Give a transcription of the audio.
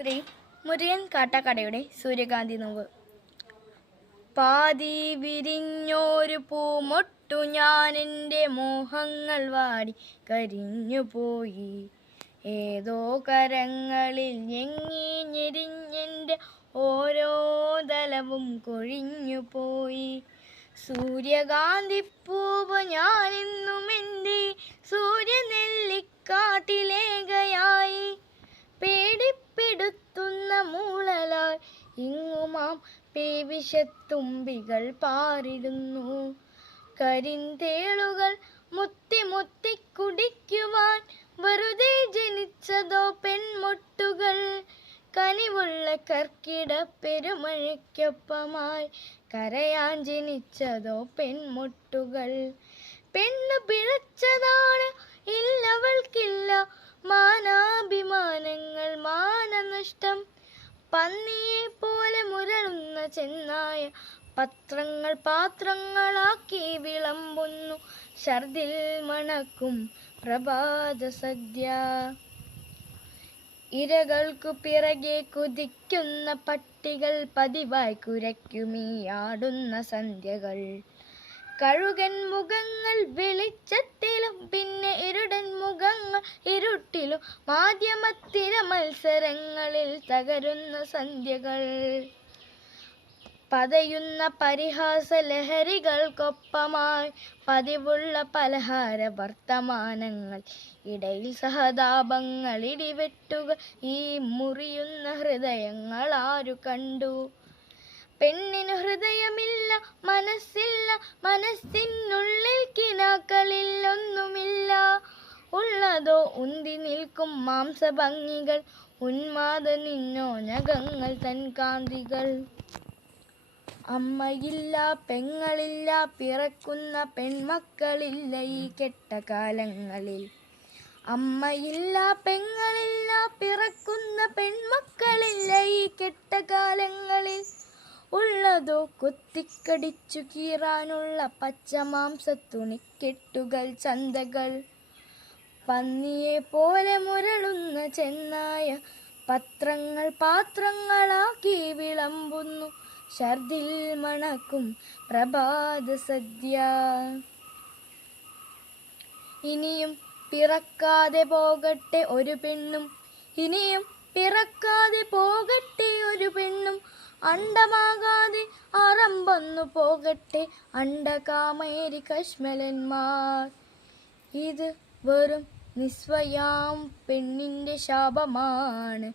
ശ്രീ മുരുകൻ കാട്ടാക്കടയുടെ സൂര്യകാന്തി നോവ്. പാതി വിരിഞ്ഞോരു പൂമൊട്ടു ഞാനെൻ്റെ മോഹങ്ങൾ വാടി കരിഞ്ഞുപോയി. ഏതോ കരങ്ങളിൽ ഞെങ്ങി ഞെരിഞ്ഞെൻ്റെ ഓരോ തലവും കൊഴിഞ്ഞുപോയി. സൂര്യകാന്തിപ്പൂവ് ഞാനെന്നും എൻ്റെ സൂര്യനെല്ലിക്കാട്ടിലേകയായി. പേടിപ്പെടുത്തുന്ന മൂളലാൽ ഇങ്ങുമാം പേവിഷത്തുമ്പികൾ പാറിടുന്നു. കരിന്തേളുകൾ മുത്തി മുത്തി കുടിക്കുവാൻ വെറുതെ ജനിച്ചതോ പെൺമൊട്ടുകൾ. കനിവുള്ള കർക്കിട പെരുമഴയ്ക്കൊപ്പമായി കരയാൻ ജനിച്ചതോ പെൺമൊട്ടുകൾ. പെണ്ണു പിഴച്ചതാണ്, ഇല്ലവൾക്കില്ല മാനാഭിമാനങ്ങൾ, മാനനഷ്ടം. പന്നിയെ പോലെ മുരളുന്ന ചെന്നായ പത്രങ്ങൾ പാത്രങ്ങളാക്കി വിളമ്പുന്നു. ഛർദിൽ മണക്കും പ്രഭാത സദ്യ. ഇരകൾക്കു പിറകെ കുതിക്കുന്ന പട്ടികൾ പതിവായി കുരയ്ക്കുമീ ആടുന്ന സന്ധ്യകൾ. കഴുകൻ മുഖങ്ങൾ വെളിച്ചത്തിലും പിന്നെ ഇരുടൻ മുഖങ്ങൾ ഇരുട്ടിലും. മാധ്യമത്തിര മത്സരങ്ങളിൽ തകരുന്ന സന്ധ്യകൾ. പതയുന്ന പരിഹാസ ലഹരികൾക്കൊപ്പമായി പതിവുള്ള പലഹാര വർത്തമാനങ്ങൾ. ഇടയിൽ സഹതാപങ്ങൾ, ഇടിവെട്ടുകൾ, ഈ മുറിയുന്ന ഹൃദയങ്ങൾ ആരു കണ്ടു? പെണ്ണിനു ഹൃദയമില്ല, മനസ്സില്ല, മനസ്സിനുള്ളിൽ കിനാക്കളിൽ ഒന്നുമില്ല. ഉള്ളതോ ഉന്തി നിൽക്കും മാംസഭംഗികൾ, ഉന്മാദ നിന്നോനകങ്ങൾ തൻ കാന്തികൾ. അമ്മയില്ല, പെങ്ങളില്ല, പിറക്കുന്ന പെൺമക്കളില്ല ഈ കെട്ടകാലങ്ങളിൽ. അമ്മയില്ല, പെങ്ങളില്ല, പിറക്കുന്ന പെൺമക്കളില്ല ഈ കെട്ടകാലങ്ങളിൽ. ഉള്ളതോ കൊത്തിക്കടിച്ചു കീറാനുള്ള പച്ചമാംസത്തുണിക്കെട്ടുകൾ, ചന്തകൾ. പന്നിയെ പോലെ മുരളുന്ന ചെന്നായ പത്രങ്ങൾ പാത്രങ്ങളാക്കി വിളമ്പുന്നു. ഛർദിൽ മണക്കും പ്രഭാത സദ്യ. ഇനിയും പിറക്കാതെ പോകട്ടെ ഒരു പെണ്ണും, ഇനിയും പിറക്കാതെ പോകട്ടെ ഒരു പെണ്ണും. അണ്ടമാകാതെ അറമ്പൊന്നു പോകട്ടെ അണ്ടകാമേരി കശ്മലന്മാർ. ഇത് വെറും നിസ്വയാം പെണ്ണിൻ്റെ ശാപമാണ്.